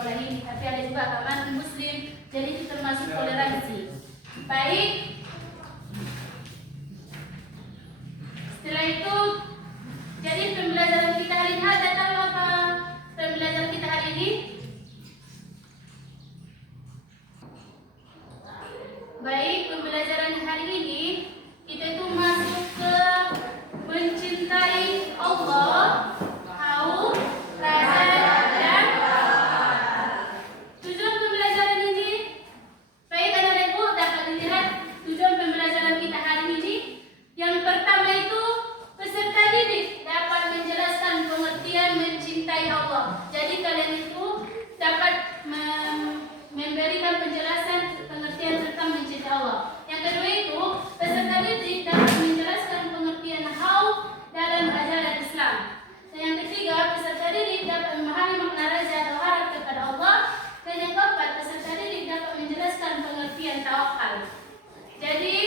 sekolah ini, tapi ada juga agama non-muslim, jadi itu termasuk toleransi. Baik, setelah itu, jadi pembelajaran kita hari ini, ada tahu apa pembelajaran kita hari ini? Baik, pembelajaran hari ini kita itu masuk ke mencintai Allah, haus, raja, dan tujuan pembelajaran ini. Baik anak-anak ibu dapat dilihat tujuan pembelajaran kita hari ini. Yang pertama itu peserta didik dapat menjelaskan pengertian mencintai Allah. Jadi kalian itu dapat memberikan penjelasan pengertian tentang mencintai Allah. Yang kedua itu peserta didik dapat menjelaskan pengertian haus dalam ajaran Islam. Dan yang ketiga peserta didik dapat memahami makna raja atau harap kepada Allah. Dan yang keempat peserta didik dapat menjelaskan pengertian tawakal. Jadi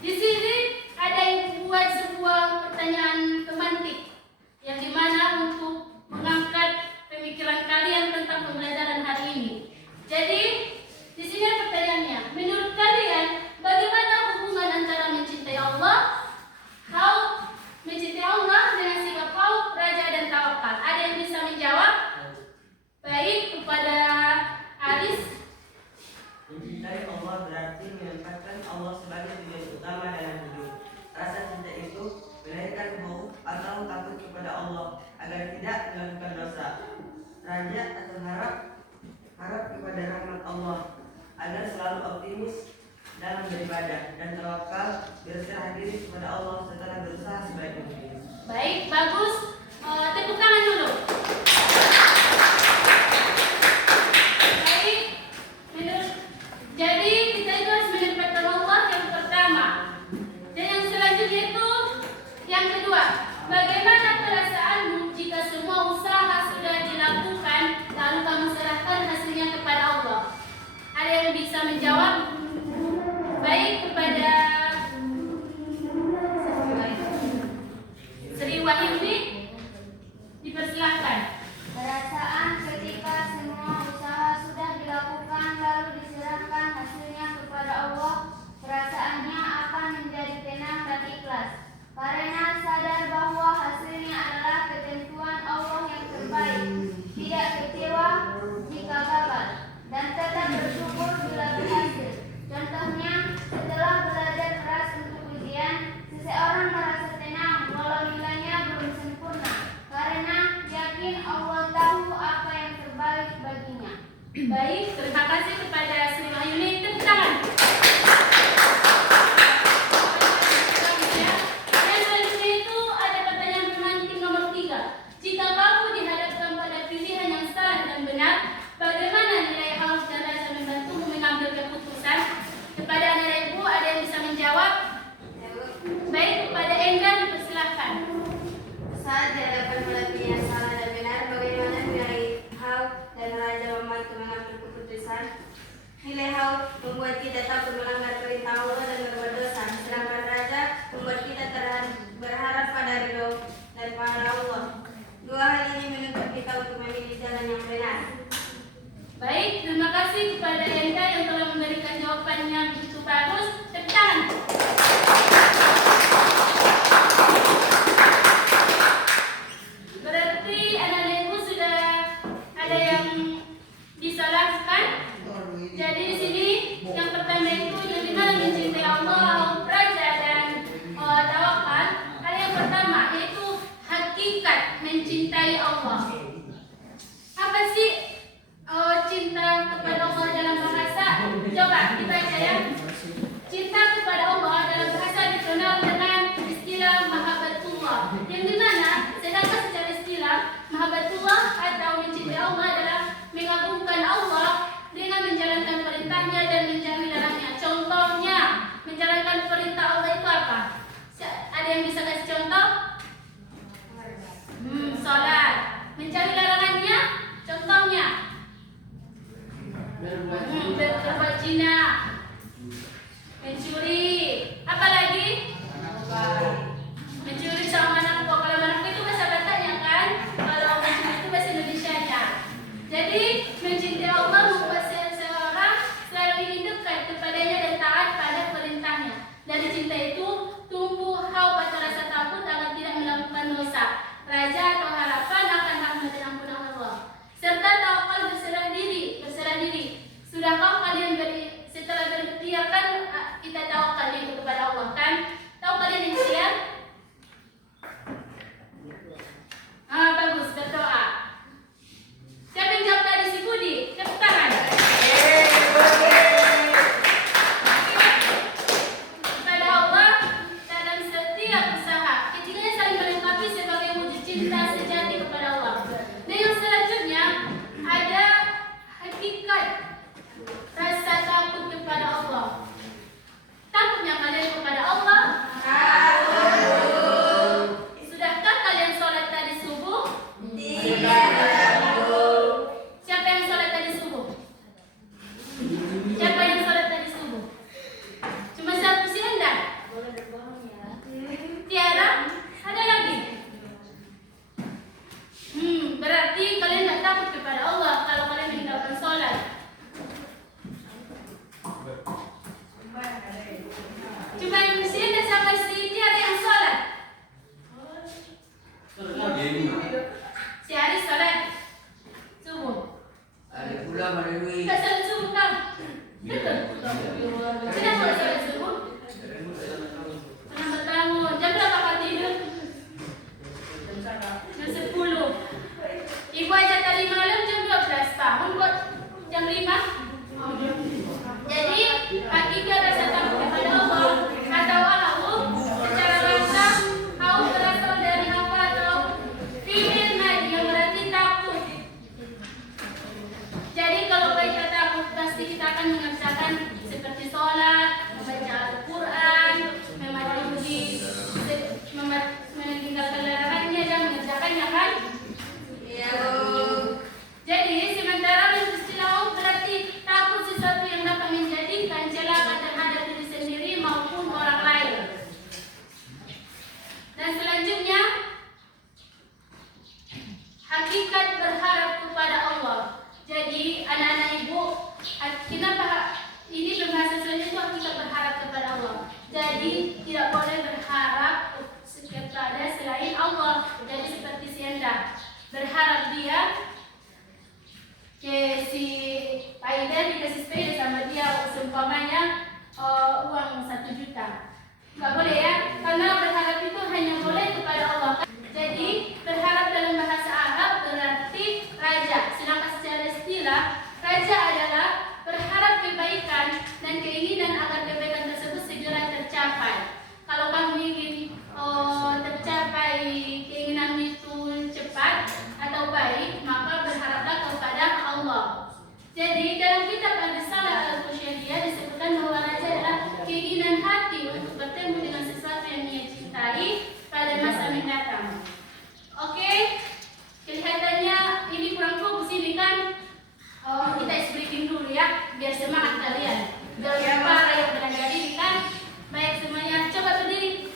di sini ada yang buat sebuah pertanyaan pemantik yang dimana untuk mengangkat pemikiran kalian tentang pembelajaran hari ini. Jadi di sini ada pertanyaannya. Menurut kalian bagaimana hubungan antara mencintai Allah, mencintai Allah dengan sifat khauf, raja dan tawakal? Ada yang bisa menjawab? Baik, kepada Aris. Mencintai Allah berarti menempatkan Allah sebagai tujuan utama dalam hidup. Rasa cinta itu melahirkan khauf atau takut kepada Allah agar tidak melakukan dosa. Raja atau harap kepada rahmat Allah agar selalu optimis dalam beribadah, dan tawakal berserah diri kepada Allah setelah berusaha sebaik mungkin. Baik, bagus. Tepuk tangan dulu. Baik. Jadi kita itu harus menempatkan Allah yang pertama. Dan yang selanjutnya itu yang kedua. Bagaimana perasaanmu jika semua usaha sudah dilakukan lalu kamu serahkan hasilnya kepada Allah? Ada yang bisa menjawab? Baik, kepada Sri Wahyuni dipersilakan. Perasaan ketika semua usaha sudah dilakukan lalu diserahkan hasilnya kepada Allah, perasaannya akan menjadi tenang dan ikhlas karena sadar bahwa hasilnya adalah ketentuan Allah yang terbaik, tidak kecewa jika gagal, dan tetap bersyukur bila berhasil. Contohnya, setelah belajar keras untuk ujian, seseorang merasa tenang walau nilainya belum sempurna karena yakin Allah tahu apa yang terbaik baginya. Baik, terima kasih kepada Sri Wahyuni. Tepuk tangan. Yang selanjutnya itu ada pertanyaan pemantik nomor 3. Jika kamu dihadapkan pada pilihan yang salah dan benar, bagaimana nilai haus dan rasa membantumu mengambil keputusan? Kepada anak ibu ada yang bisa menjawab? Baik, kepada Endra dipersilakan. Saat dihadapkan pada pilihan salah dan benar, bagaimana nilai haus dan raja membantu mengambil keputusan? Nilai haus membuat kita takut melanggar perintah Allah dan berbuat dosa, sedangkan raja membuat kita berharap pada ridho dan pahala Allah. Dua hal ini menuntut kita untuk memilih jalan yang benar. Baik, terima kasih kepada Endra yang telah memberikan jawabannya begitu bagus. Tepuk tangan. Berarti anak-anak ibu sudah ada yang disalahkan. Jadi di sini yang pertama itu yang dimana mencintai Allah, raja dan tawakal. Ada yang pertama yaitu hakikat mencintai Allah. Apa sih cinta kepada Allah dalam bahasa? Coba dibaca ya. Cinta kepada Allah dalam bahasa dikenal dengan istilah mahabbatullah. Yang dimana sedangkan secara istilah mahabbatullah atau mencintai Allah adalah mengagungkan Allah dengan menjalankan perintahnya dan menjauhi larangannya. Contohnya menjalankan perintah Allah itu apa? Ada yang bisa kasih contoh? Salat. Jadi mencintai Allah membuat seseorang selalu ingin dekat kepadanya dan taat pada perintahnya. Dari cinta itu tumbuh hawa atau rasa takut agar tidak melakukan dosa, raja atau harapan akan rahmat dan ampunan Allah, serta tawakal berserah diri. Sudahkah kalian setelah berikhtiar kan kita tawakal itu kepada Allah kan? Tahu kalian ikhtiar? Bagus, berdoa. Siapa yang jawab tadi si Budi? Tepuk tangan. Kepada Allah dalam setiap usaha. Ketiganya saling melengkapi sebagai wujud cinta sejati kepada Allah. Dan yang selanjutnya ada hakikat rasa takut kepada Allah. Takutnya kalian kepada Allah? Sudahkah kalian sholat tadi subuh? Siapa yang sholat tadi subuh? Siapa yang sholat tadi subuh? Cuma satu si Anda? Tiara? Ada lagi? Berarti kalian tidak takut kepada Allah kalau kalian meninggalkan sholat. Cuma yang si Anda sama si Tiara yang sholat. Si Aris sholat subuh. Ada pula Madewi. Tak sholat subuh kau? Betul? Kenapa tak sholat subuh? Pernah bertahun. Jam berapa kau tidur? Jam 10. Ibu ajak tadi malam jam 12 tahun buat jam 5. Jadi hakikat rasa takut kepada Allah atau Allah secara bahasa haus berasal dari apa atau fi'il madi yang berarti takut. Jadi kalau kita takut pasti kita akan mengerjakan seperti sholat, membaca Al-Quran, meninggalkan larangannya dan mengerjakannya kan? Iya. Jadi sementara istilah berarti takut sesuatu yang dapat menjadikan celaka terhadap diri sendiri maupun orang lain. Dan selanjutnya hakikat berharap kepada Allah. Jadi anak-anak ibu, kenapa ini pembahasan selanjutnya itu hakikat berharap kepada Allah. Jadi tidak boleh berharap kepada selain Allah. Jadi seperti si Enda berharap dia si Aida dikasih sepeda sama dia seumpamanya uang 1 juta. Nggak boleh ya, karena berharap itu hanya boleh kepada Allah. Jadi berharap dalam bahasa Arab berarti raja. Sedangkan secara istilah raja adalah berharap kebaikan dan keinginan agar kebaikan tersebut segera tercapai. Kalau kamu ingin tercapai keinginan itu cepat atau baik, maka berharaplah kepada Allah. Jadi dalam kitab Al-Risalah Al-Qusyariyah disebutkan bahwa raja adalah keinginan hati untuk bertemu dengan sesuatu yang ia cintai pada masa mendatang. Oke, kelihatannya ini kurang fokus ini kan? Kita isi briefing dulu ya, biar semangat kalian. Jangan lupa yang tenaga diri kan? Baik semuanya, coba berdiri.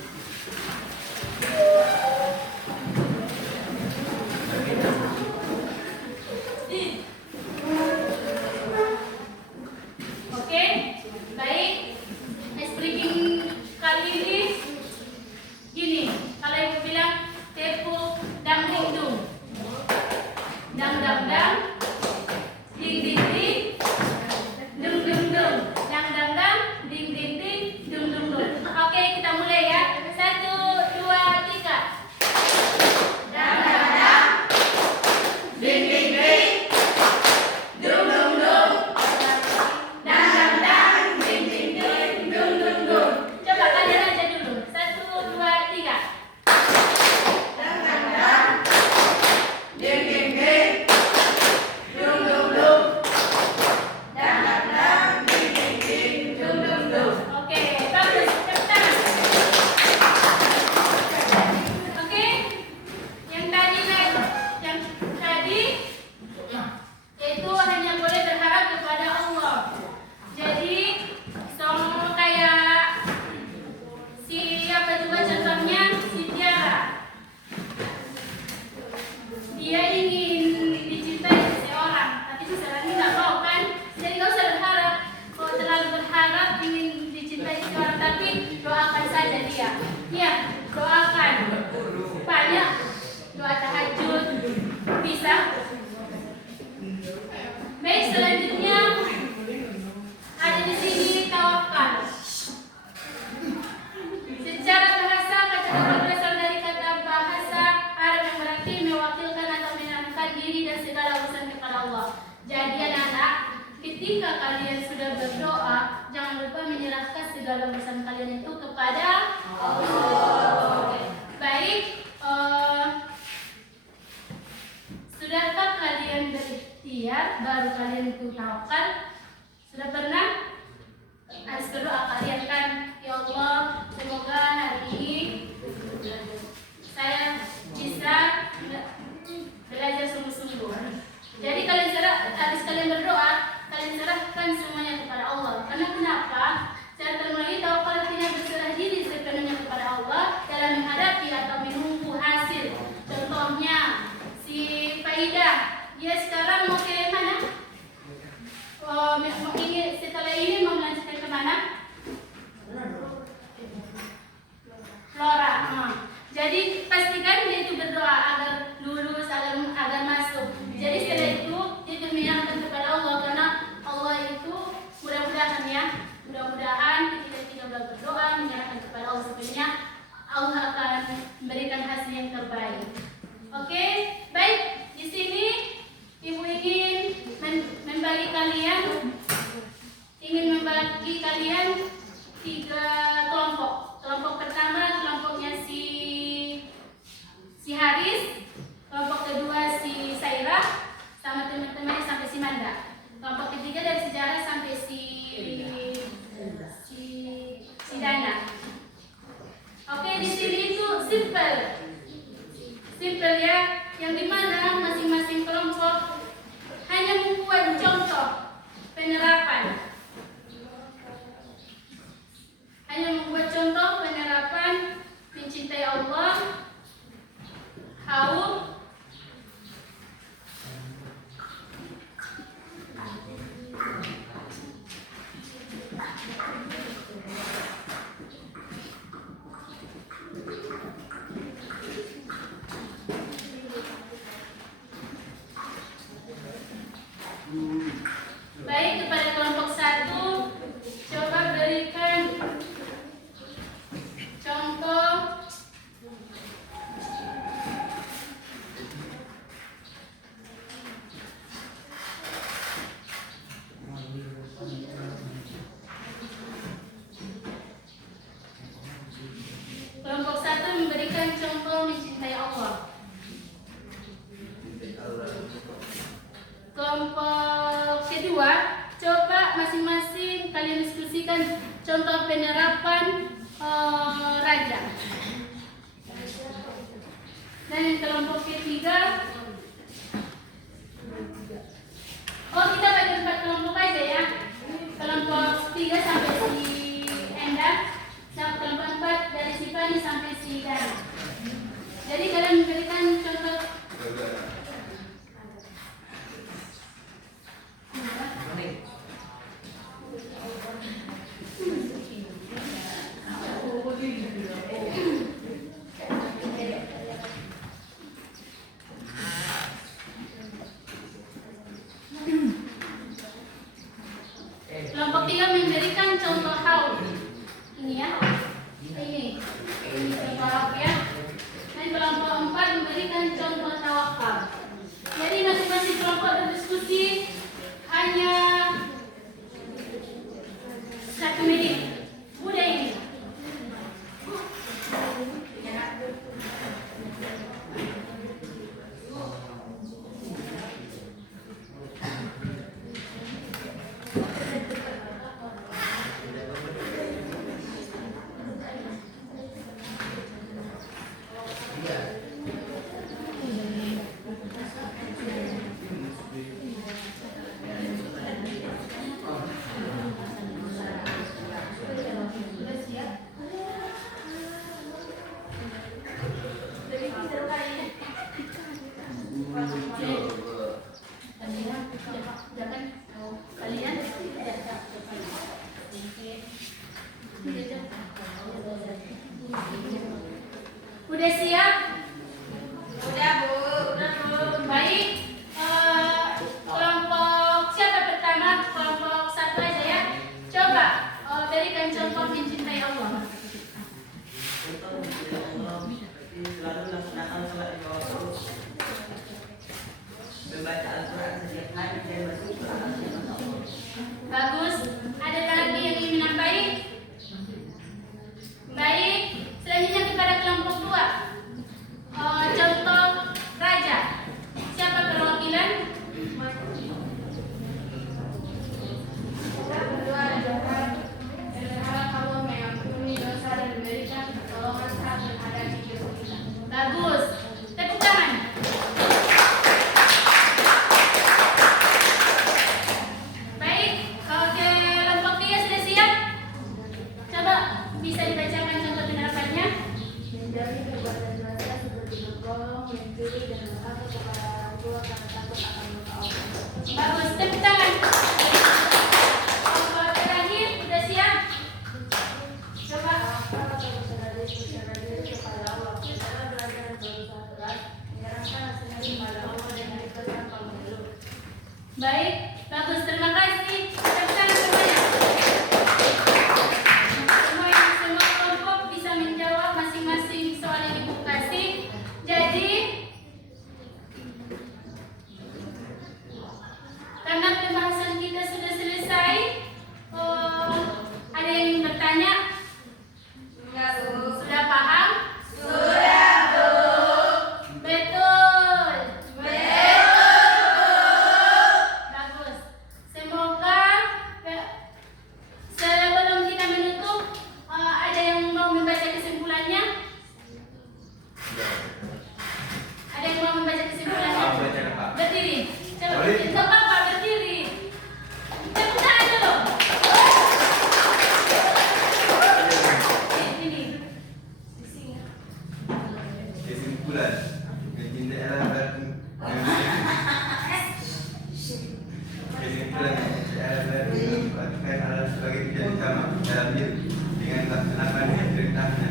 segala urusan kepada Allah. Jadi anak-anak, ketika kalian sudah berdoa, jangan lupa menyerahkan segala urusan kalian itu kepada Allah. Oke. Baik, sudahkah kalian berikhtiar baru kalian itu tawakal? Sudah pernah? Harus berdoa kalian kan, ya Allah, semoga hari ini saya bisa belajar sungguh-sungguh. Jadi habis kalian berdoa, kalian serahkan semuanya kepada Allah. Karena kenapa? Secara termulai tawakal tidak berserah diri sepenuhnya kepada Allah dalam menghadapi atau menunggu hasil. Contohnya si Faidah, dia sekarang mau ke mana? Setelah ini mau melanjutkan ke mana? Flora. Jadi pastikan dia itu berdoa agar lulus, agar masuk. Jadi setelah itu dia itu menyerahkan kepada Allah, karena Allah itu mudah-mudahan ketika kita sudah berdoa menyerahkan kepada Allah, sebenarnya Allah akan memberikan hasil yang terbaik. Oke, baik. Di sini Ibu ingin membagi kalian 3 kelompok. Kelompok pertama kelompoknya si Haris, kelompok kedua si Saira, sama teman-temannya sampai si Manda. Kelompok ketiga dari sejarah sampai si Dana. Oke, di sini itu simple ya, yang dimana masing-masing kelompok hanya membuat contoh penerapan. Mencintai Allah, haus, baik. Kepada kelompok 1, coba berikan contoh memberikan contoh mencintai Allah. Kelompok kedua, coba masing-masing kalian diskusikan contoh penerapan raja. Dan yang kelompok ketiga, kita bagi 4 kelompok aja ya. Kelompok 3 sampai si Endang, kelompok 4 dari si Fani sampai si Dana. Jadi kalian memberikan contoh. hati dan bersyukur atas nikmat Allah. Bagus. Ada lagi yang ingin menambahi? Baik. Selanjutnya kepada kelompok 2. Contoh raja. Siapa perwakilan? Kita berdoa jahat dan berharap Allah mengampuni dosa dan memberikan pertolongan saat menghadapi kesulitan. Bagus. Tepuk tangan. Baik. Kelompok 3 sudah siap? Coba bisa dibacakan contoh penerapannya. Menjauhi perbuatan dosa seperti berbohong, mencuri, dan durhaka kepada orang tua karena takut akan murka Allah. Bagus. Tepuk tangan. Kelompok terakhir sudah siap? Coba. Kalau kamu berserah diri kepada Allah, kita belajar berusaha keras, menyerahkan hasilnya kepada Allah dan berikan tanpa mengeluh. Baik, bagus, terima kasih. Tepuk tangan semuanya. Semua kelompok bisa menjawab masing-masing soal yang Ibu kasih. Jadi, karena pembahasan kita sudah selesai, ada yang ingin bertanya? Sudah paham? Betul. Bagus. Semoga sebelum kita menutup, ada yang mau membaca kesimpulannya? Ada yang mau membaca kesimpulannya? Berdiri. Coba berdiri. Nggak apa-apa, berdiri. Tepuk tangan dulu. Ini. Kesimpulan, kecintaan berarti kesimpulan kecintaan berarti mempraktikkan Allah sebagai pilihan utama dalam hidup dengan melaksanakan perintahnya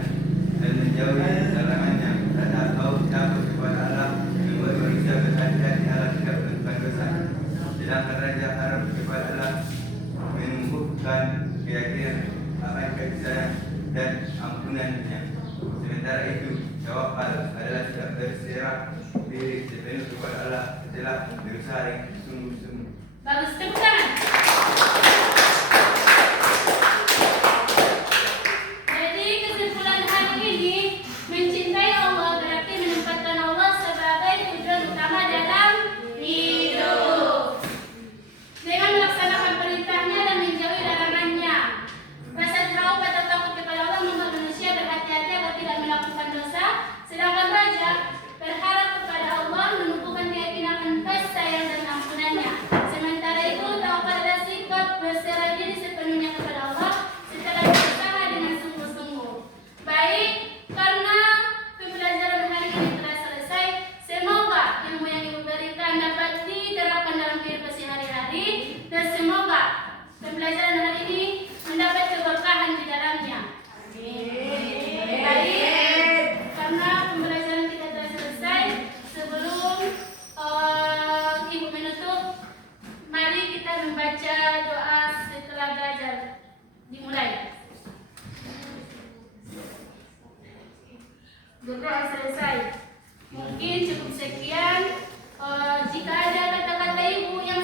dan menjauhi larangannya karena tahu takut kepada Allah membuat manusia berhati-hati Allah tidak melakukan dosa. Sedangkan Raja harap kepada Allah menumbuhkan keyakinan akan kasih sayang dan ampunannya. Sementara itu, tawakal adalah sikap berserah diri sepenuh kepada Allah setelah berusaha dengan sungguh-sungguh. Bagus, tepuk tangan. Jadi kesimpulan hari ini, mencintai Allah berarti menempatkan Allah sebagai tujuan utama dalam hidup. Dengan melaksanakan perintahnya dan menjauhi larangannya. Rasa tahu atau takut kepada Allah membuat manusia berhati-hati agar tidak melakukan dosa. Sedangkan Raja berharap kepada Allah menumbuhkan keyakinan akan kasih sayang dan ampunannya. Sementara itu, tawakal adalah sikap berserah diri sepenuhnya kepada Allah setelah berusaha dengan sungguh-sungguh. Baik, karena pembelajaran hari ini telah selesai, semoga ilmu yang Ibu berikan dapat diterapkan dalam kehidupan sehari-hari dan semoga pembelajaran hari ini mendapat keberkahan di dalamnya. Baik, karena pembelajaran kita telah selesai, sebelum Ibu menutup, mari kita membaca doa setelah belajar. Dimulai. Berdoa selesai. Mungkin cukup sekian. Jika ada kata-kata Ibu yang